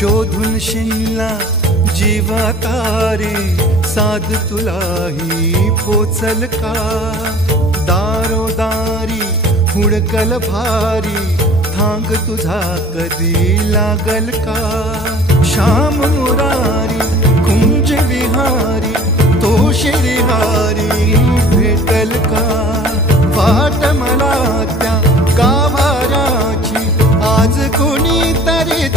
शोधून शिनला जीवा तारे साध तुलाही पोचल का दारोदारी हुडकल भारी थांग तुझा कधी लागल का श्याम मुरारी कुंज विहारी तो श्रीहारी भेटल का वाट मला त्या गाभाराची आज कोणी तरी